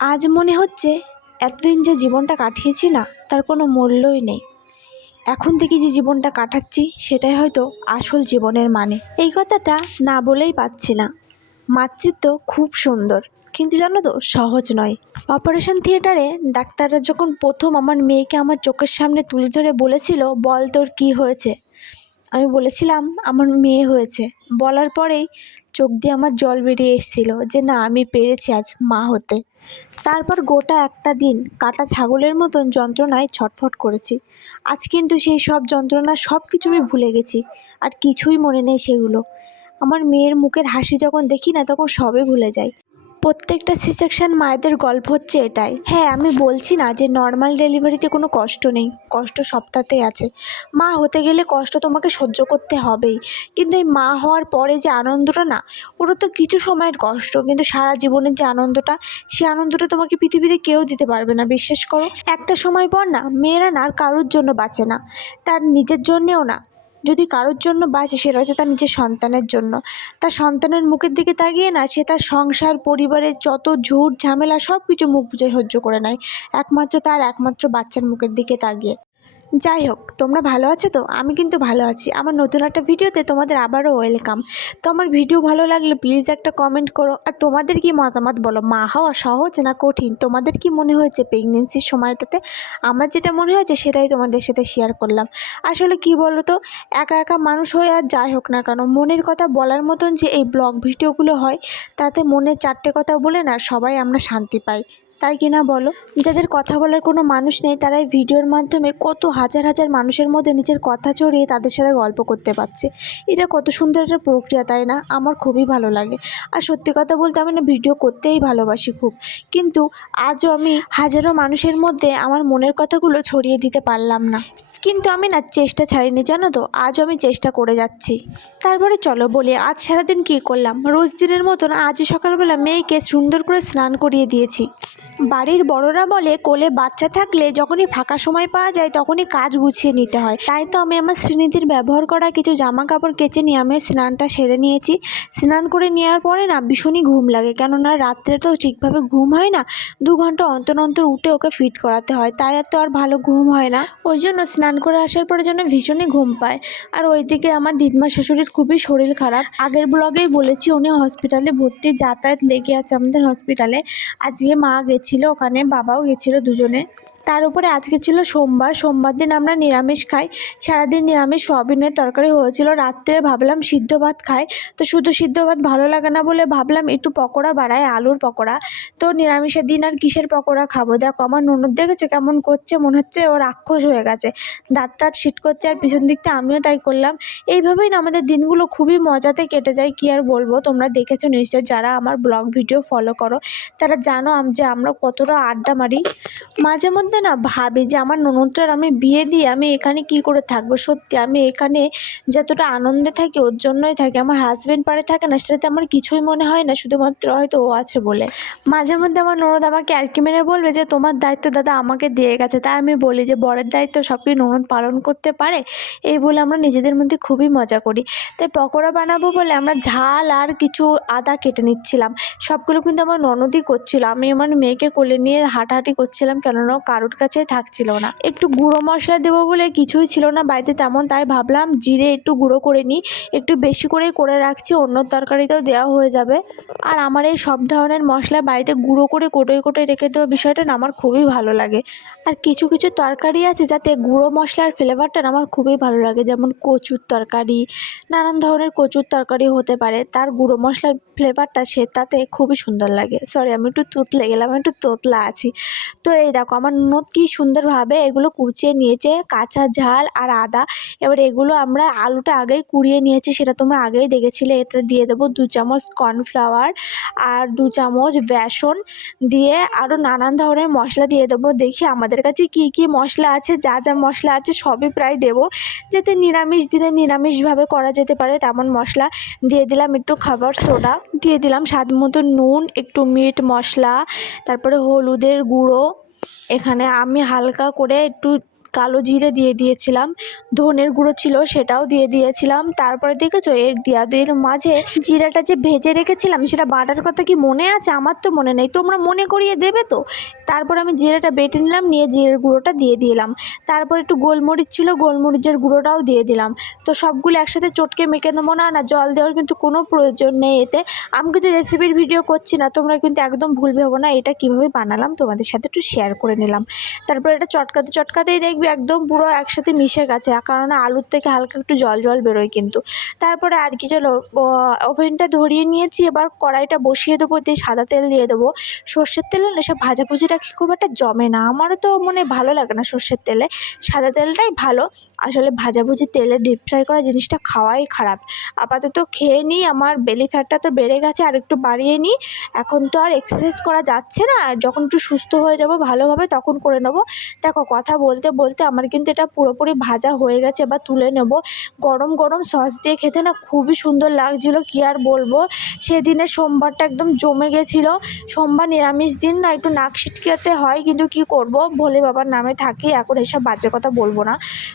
আজ মনে হচ্ছে এতদিন যে জীবনটা কাটিয়েছি না, তার কোনো মূল্যই নেই। এখন থেকে যে জীবনটা কাটাচ্ছি, সেটাই হয়তো আসল জীবনের মানে। এই কথাটা না বলেই পাচ্ছি না। মাতৃত্ব খুব সুন্দর, কিন্তু জানো তো, সহজ নয়। অপারেশন থিয়েটারে ডাক্তাররা যখন প্রথম আমার মেয়েকে আমার চোখের সামনে তুলে ধরে বলেছিল, বল তোর কী হয়েছে? আমি বলেছিলাম, আমার মেয়ে হয়েছে। বলার পরেই চোখ দিয়ে আমার জল বেরিয়ে এসেছিল যে, না, আমি পেরেছি আজ মা হতে। তারপর গোটা একটা দিন কাটা ছাগলের মতন যন্ত্রণায় ছটফট করেছি। আজ কিন্তু সেই সব যন্ত্রণা সব কিছু আমি ভুলে গেছি, আর কিছুই মনে নেই সেগুলো। আমার মেয়ের মুখের হাসি যখন দেখি না, তখন সবই ভুলে যাই। প্রত্যেকটা সি মায়েদের গল্প হচ্ছে এটাই। হ্যাঁ আমি বলছি না যে নর্মাল ডেলিভারিতে কোনো কষ্ট নেই, কষ্ট সবটাতেই আছে। মা হতে গেলে কষ্ট তোমাকে সহ্য করতে হবেই। কিন্তু এই মা হওয়ার পরে যে আনন্দটা না ওটা তো কিছু সময়ের কষ্ট, কিন্তু সারা জীবনের যে আনন্দটা, সে আনন্দটা তোমাকে পৃথিবীতে কেউ দিতে পারবে না, বিশ্বাস করো। একটা সময় পর না, মেয়েরা না আর কারোর জন্য বাঁচে না। তার নিজের জন্যেও না যদি কারোর জন্য বাঁচে সেটা হচ্ছে তার নিজের সন্তানের জন্য। তার সন্তানের মুখের দিকে তাকিয়ে না, সে তার সংসার, পরিবারের যত ঝুট ঝামেলা সব কিছু মুখ বুঝে সহ্য করে নেয়। একমাত্র তার একমাত্র বাচ্চার মুখের দিকে তাকিয়ে। যাই হোক, তোমরা ভালো আছো তো? আমি কিন্তু ভালো আছি। আমার নতুন একটা ভিডিওতে তোমাদের আবারও ওয়েলকাম তো আমার ভিডিও ভালো লাগলে প্লিজ একটা কমেন্ট করো। আর তোমাদের কি মতামত বলো? মা হওয়া সহজ না কঠিন? তোমাদের কি মনে হয়েছে প্রেগনেন্সির সময়টাতে? আমার যেটা মনে হয়েছে সেটাই তোমাদের সাথে শেয়ার করলাম। আসলে কি বলো তো একা একা মানুষ হয়ে আর যাই হোক না কেন, মনের কথা বলার মতন যে এই ব্লগ ভিডিওগুলো হয়, তাতে মনের চারটে কথা বলে না, সবাই আমরা শান্তি পাই। তাই কি না বলো? যাদের কথা বলার কোনো মানুষ নেই, তারা এই ভিডিওর মাধ্যমে কত হাজার হাজার মানুষের মধ্যে নিজের কথা ছড়িয়ে তাদের সাথে গল্প করতে পারছে। এটা কত সুন্দর একটা প্রক্রিয়া, তাই না? আমার খুবই ভালো লাগে। আর সত্যি কথা বলতে আমি না ভিডিও করতেই ভালোবাসি খুব। কিন্তু আজও আমি হাজারো মানুষের মধ্যে আমার মনের কথাগুলো ছড়িয়ে দিতে পারলাম না। কিন্তু আমি না চেষ্টা ছাড়িনি, জানো তো? আজও আমি চেষ্টা করে যাচ্ছি। তারপরে চলো বলি, আজ সারাদিন কী করলাম? রোজ দিনের মতন আজ সকালবেলা মেয়েকে সুন্দর করে স্নান করিয়ে দিয়েছি। বাড়ির বড়রা বলে, কোলে বাচ্চা থাকলে যখনই ফাঁকা সময় পাওয়া যায় তখনই কাজ গুছিয়ে নিতে হয়। তাই তো আমি আমার শ্রীনিধির ব্যবহার করা কিছু জামা কাপড় কেচে নিয়ে আমি স্নানটা সেরে নিয়েছি। স্নান করে নেওয়ার পরে না ভীষণই ঘুম লাগে, কেননা রাত্রে তো ঠিকভাবে ঘুম হয় না, দু ঘণ্টা অন্তর অন্তর উঠে ওকে ফিট করাতে হয়, তাই আর তো আর ভালো ঘুম হয় না। ওই জন্য স্নান করে আসার পরে যেন ভীষণই ঘুম পায়। আর ওইদিকে আমার দিদমা শাশুড়ির খুবই শরীর খারাপ। আগের ব্লগেই বলেছি, উনি হসপিটালে ভর্তি যাতায়াত লেগে আছে আমাদের হসপিটালে। আজকে মা গেছিল ওখানে বাবাও গেছিল দুজনে। তার উপরে আজকে ছিল সোমবার। সোমবার দিন আমরা নিরামিষ খাই। সারাদিন নিরামিষ সয়াবিনের তরকারি হয়েছিল। রাত্রে ভাবলাম সিদ্ধ ভাত খাই। তো শুধু সিদ্ধ ভাত ভালো লাগে না বলে ভাবলাম একটু পকোড়া বাড়ায় আলুর পকোড়া। তো নিরামিষের দিন আর কিসের পকোড়া খাব? দেখো, আমার ননদ দেখেছ কেমন করছে? মনে হচ্ছে ও রাক্ষস হয়ে গেছে। দাঁত দাঁত শীত করছে আর পিছন দিকটা আমিও তাই করলাম। এইভাবেই না আমাদের দিনগুলো খুবই মজাতে কেটে যায়, কি আর বলব? তোমরা দেখেছ নিশ্চয় যারা আমার ব্লগ ভিডিও ফলো করো, তারা জানো যে আমরা কতটা আড্ডা মারি। মাঝে মধ্যে না ভাবি যে আমার ননদটার আমি বিয়ে দিয়ে আমি এখানে কি করে থাকব? সত্যি আমি এখানে যতটা আনন্দে থাকি, ওর জন্যই থাকি। আমার হাজব্যান্ড পাড়ে থাকে না, সেটাতে আমার কিছুই মনে হয় না, শুধুমাত্র হয়তো ও আছে বলে। মাঝে মধ্যে আমার ননদ আমাকে আর কি মেরে বলবে যে, তোমার দায়িত্ব দাদা আমাকে দিয়ে গেছে। তাই আমি বলি যে, বরের দায়িত্ব সব কি ননদ পালন করতে পারে? এই বলে আমরা নিজেদের মধ্যে খুবই মজা করি। তাই পকোড়া বানাবো বলে আমরা ঝাল আর কিছু আদা কেটে নিচ্ছিলাম। সবগুলো কিন্তু আমার ননদই করছিল। আমি আমার মেয়েকে কোলে নিয়ে হাঁটাহাঁটি করছিলাম কেননা কারোর কাছেই থাকছিল না। একটু গুঁড়ো মশলা দেবো বলে কিছুই ছিল না বাড়িতে তেমন, তাই ভাবলাম জিরে একটু গুঁড়ো করে নিই। একটু বেশি করেই করে রাখছি, অন্য তরকারিতেও দেওয়া হয়ে যাবে। আর আমার এই সব ধরনের মশলা বাড়িতে গুঁড়ো করে কোটোয় কোটোয় রেখে দেওয়া বিষয়টা না আমার খুবই ভালো লাগে। আর কিছু কিছু তরকারি আছে যাতে গুঁড়ো মশলার ফ্লেভারটা আমার খুবই ভালো লাগে, যেমন কচুর তরকারি, নানান ধরনের কচুর তরকারি হতে পারে। তার গুঁড়ো মশলার ফ্লেভারটা সে তাতে খুবই সুন্দর লাগে। সরি আমি একটু তুতলে গেলাম আমি একটু তোতলা আছি। তো এই দেখো আমার ননদ কি সুন্দরভাবে এগুলো কুচিয়ে নিয়েছে, কাঁচা ঝাল আর আদা। এবার এগুলো আমরা আলুটা আগেই কুড়িয়ে নিয়েছি, সেটা তোমরা আগেই দেখেছিলে। এটা দিয়ে দেবো দু চামচ কর্নফ্লাওয়ার আর দু চামচ বেসন দিয়ে আরও নানান ধরনের মশলা দিয়ে দেবো। দেখি আমাদের কাছে কি কি মশলা আছে, যা যা মশলা আছে সবই প্রায় দেবো। যাতে নিরামিষ দিনে নিরামিষভাবে করা যেতে পারে তেমন মশলা। দিয়ে দিলাম একটু খাবার সোডা, দিয়ে দিলাম স্বাদ মতো নুন, একটু মিট মশলা, তারপরে হলুদের গুঁড়ো এখানে আমি হালকা করে একটু কালো জিরে দিয়ে দিয়েছিলাম, ধনের গুঁড়ো ছিল সেটাও দিয়ে দিয়েছিলাম। তারপরে দেখেছ, এর দেওয়াদের মাঝে জিরাটা যে ভেজে রেখেছিলাম, সেটা বাটার কথা কি মনে আছে? আমার তো মনে নেই, তোমরা মনে করিয়ে দেবে তো। তারপর আমি জিরাটা বেটে নিলাম, নিয়ে জিরের গুঁড়োটা দিয়ে দিলাম। তারপর একটু গোলমরিচ ছিল, গোলমরিচের গুঁড়োটাও দিয়ে দিলাম। তো সবগুলো একসাথে চটকে মেখে নেব না না জল দেওয়ার কিন্তু কোনো প্রয়োজন নেই এতে। আমি কিন্তু রেসিপির ভিডিও করছি না, তোমরা কিন্তু একদম ভুল ভেবো না, এটা কীভাবে বানালাম তোমাদের সাথে একটু শেয়ার করে নিলাম। তারপর এটা চটকাতে চটকাতেই দেখবি একদম পুরো একসাথে মিশে গেছে কারণ আলুর থেকে হালকা একটু জল জল বেরোয় কিন্তু। তারপরে আর কি চলো ওভেনটা ধরিয়ে নিয়েছি, এবার কড়াইটা বসিয়ে দেবো, দিয়ে সাদা তেল দিয়ে দেবো। সর্ষের তেলে না সব ভাজাভুজিটা খুব একটা জমে না, আমারও তো মনে ভালো লাগে না সর্ষের তেলে। সাদা তেলটাই ভালো, আসলে ভাজাভুজি তেলে ডিপ ফ্রাই করা জিনিসটা খাওয়াই খারাপ। আপাতত খেয়ে নিই, আমার বেলি ফ্যাটটা তো বেড়ে গেছে, আর একটু বাড়িয়ে নিই। এখন তো আর এক্সারসাইজ করা যাচ্ছে না যখন একটু সুস্থ হয়ে যাব, ভালোভাবে তখন করে নেব। দেখো, কথা বলতে বলতে আমার কিন্তু এটা পুরোপুরি ভাজা হয়ে গেছে বা তুলে নেব। গরম গরম সস দিয়ে খেতে না খুবই সুন্দর লাগছিল, কি আর বলব? সেদিনে সোমবারটা একদম জমে গেছিল। সোমবার নিরামিষ দিন না, একটু নাক ছিটকাতে হয়, কিন্তু কি করব? ভোলে বাবার নামে থাকি, এখন এসব বাজে কথা বলব না।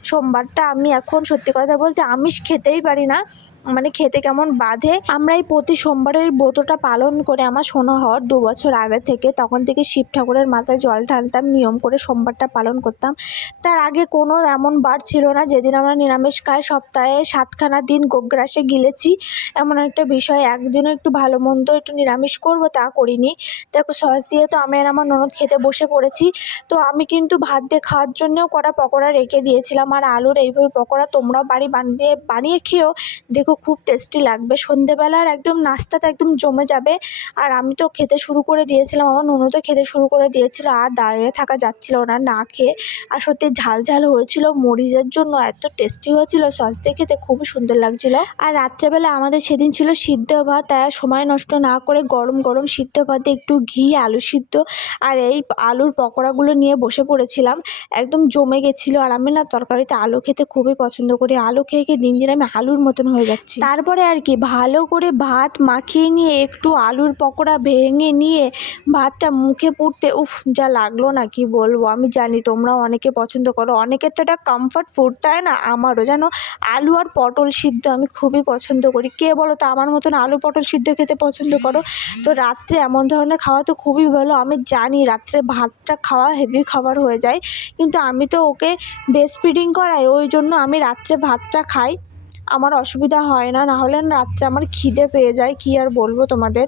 সোমবারটা আমি এখন সত্যি কথা বলতে আমিষ খেতেই পারি না। মানে খেতে কেমন বাধে। আমরা এই প্রতি সোমবারের ব্রতটা পালন করে আমার শোনা হওয়ার দু বছর আগে থেকে তখন থেকে শিব ঠাকুরের মাথায় জল ঢালতাম, নিয়ম করে সোমবারটা পালন করতাম। তার আগে কোনো এমন বার ছিল না, যেদিন আমরা নিরামিষ খাই সপ্তাহে সাতখানা দিন গোগ্রাসে গিলেছি। এমন একটা বিষয়, একদিনও একটু ভালো মন্দ একটু নিরামিষ করব তা করিনি। দেখো, সস দিয়ে তো আমি আর আমার ননদ খেতে বসে পড়েছি। তো আমি কিন্তু ভাত দিয়ে খাওয়ার জন্যেও কটা পকোড়া রেখে দিয়েছিলাম। আর আলুর এইভাবে পকোড়া তোমরাও বাড়ি বানিয়ে বানিয়ে খেয়েও দেখো খুব টেস্টি লাগবে। সন্ধেবেলার একদম নাস্তাটা একদম জমে যাবে। আর আমি তো খেতে শুরু করে দিয়েছিলাম, আমার ননদও খেতে শুরু করে দিয়েছিল, আর দাঁড়িয়ে থাকা যাচ্ছিল না না খেয়ে। আর সত্যি ঝাল ঝাল হয়েছিল, মরিচের জন্য এত টেস্টি হয়েছিল সস দিয়ে খেতে খুবই সুন্দর লাগছিল। আর রাত্রেবেলা আমাদের সেদিন ছিল সিদ্ধ ভাত, তাই সময় নষ্ট না করে গরম গরম সিদ্ধ ভাতে একটু ঘি, আলু সিদ্ধ, আর এই আলুর পকোড়াগুলো নিয়ে বসে পড়েছিলাম। একদম জমে গেছিল, আর আমি না তরকারিতে আলু খেতে খুবই পছন্দ করি। আলু খেয়ে খেয়ে দিন দিন আমি আলুর মতন হয়ে যাচ্ছি। তারপরে আর কি, ভালো করে ভাত মাখিয়ে নিয়ে একটু আলুর পকোড়া ভেঙে নিয়ে ভাতটা মুখে পুড়তে, উফ, যা লাগল না, কি বলব? আমি জানি তোমরাও অনেকে পছন্দ করো, অনেকের তো এটা কমফর্ট ফুড তাই না? আমারও জানো আলু আর পটল সিদ্ধ আমি খুবই পছন্দ করি। কে বলো তো, আমার মতন আলু পটল সিদ্ধ খেতে পছন্দ করো? তো রাত্রে এমন ধরনের খাওয়া তো খুবই ভালো, আমি জানি রাত্রে ভাতটা খাওয়া হেভি খাবার হয়ে যায়, কিন্তু আমি তো ওকে বেস্ট ফিডিং করাই, ওই জন্য আমি রাত্রে ভাতটা খাই। আমার অসুবিধা হয় না, নাহলে রাত্রে আমার খিদে পেয়ে যায়, কী আর বলব তোমাদের?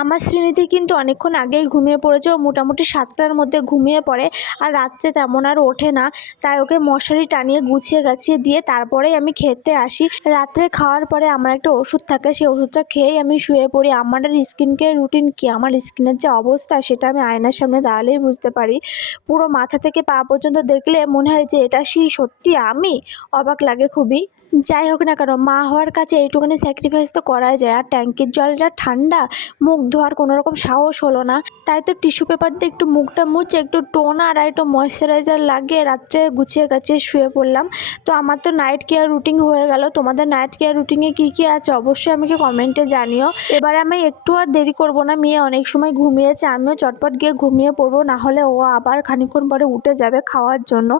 আমার শ্রেণীতে কিন্তু অনেকক্ষণ আগেই ঘুমিয়ে পড়েছে, ও মোটামুটি সাতটার মধ্যে ঘুমিয়ে পড়ে, আর রাত্রে তেমন আর ওঠে না। তাই ওকে মশারি টানিয়ে গুছিয়ে গাছিয়ে দিয়ে তারপরেই আমি খেতে আসি। রাত্রে খাওয়ার পরে আমার একটা ওষুধ থাকে, সেই ওষুধটা খেয়েই আমি শুয়ে পড়ি। আমার স্কিন কেয়ার রুটিন কি? আমার স্কিনের যে অবস্থা, সেটা আমি আয়নার সামনে দাঁড়ালেই বুঝতে পারি। পুরো মাথা থেকে পা পর্যন্ত দেখলে মনে হয় যে, এটা সেই সত্যি আমি? অবাক লাগে খুবই। যাই হোক না কেন, মা হওয়ার কাছে এইটুকুনি স্যাক্রিফাইস তো করাই যায়। আর ট্যাঙ্কির জলটা ঠান্ডা, মুখ ধোয়ার কোনো রকম সাহস হলো না। তাই তো টিস্যু পেপার দিয়ে একটু মুখটা মুছে, একটু টোনার আর একটু ময়শ্চারাইজার লাগিয়ে রাত্রে গুছিয়ে গাছিয়ে শুয়ে পড়লাম। তো আমার তো নাইট কেয়ার রুটিন হয়ে গেল। তোমাদের নাইট কেয়ার রুটিনে কী কী আছে অবশ্যই আমাকে কমেন্টে জানিও। এবার আমি একটু আর দেরি করব না, মেয়ে অনেক সময় ঘুমিয়েছে, আমিও চটপট গিয়ে ঘুমিয়ে পড়ব, না হলে ও আবার খানিকক্ষণ পরে উঠে যাবে খাওয়ার জন্য।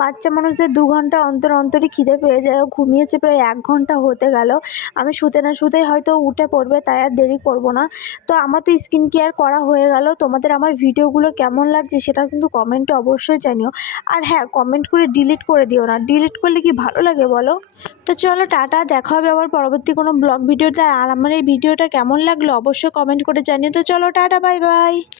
বাচ্চা মানুষদের দু ঘণ্টা অন্তর অন্তরই খিদে পেয়ে যায়, ও ঘুমিয়েছে প্রায় এক ঘণ্টা হতে গেল। আমি শুতে না শুতেই হয়তো উঠে পড়বে, তাই আর দেরি করব না। তো আমার তো স্কিন কেয়ার করা হয়ে গেল। তোমাদের আমার ভিডিওগুলো কেমন লাগছে সেটা কিন্তু কমেন্টে অবশ্যই জানিও। আর হ্যাঁ কমেন্ট করে ডিলিট করে দিও না। ডিলিট করলে কি ভালো লাগে বলো? তো চলো, টাটা। দেখা হবে আবার পরবর্তী কোনো ব্লগ ভিডিওতে। আর আমার এই ভিডিওটা কেমন লাগল অবশ্যই কমেন্ট করে জানিও। তো চলো, টাটা বাই বাই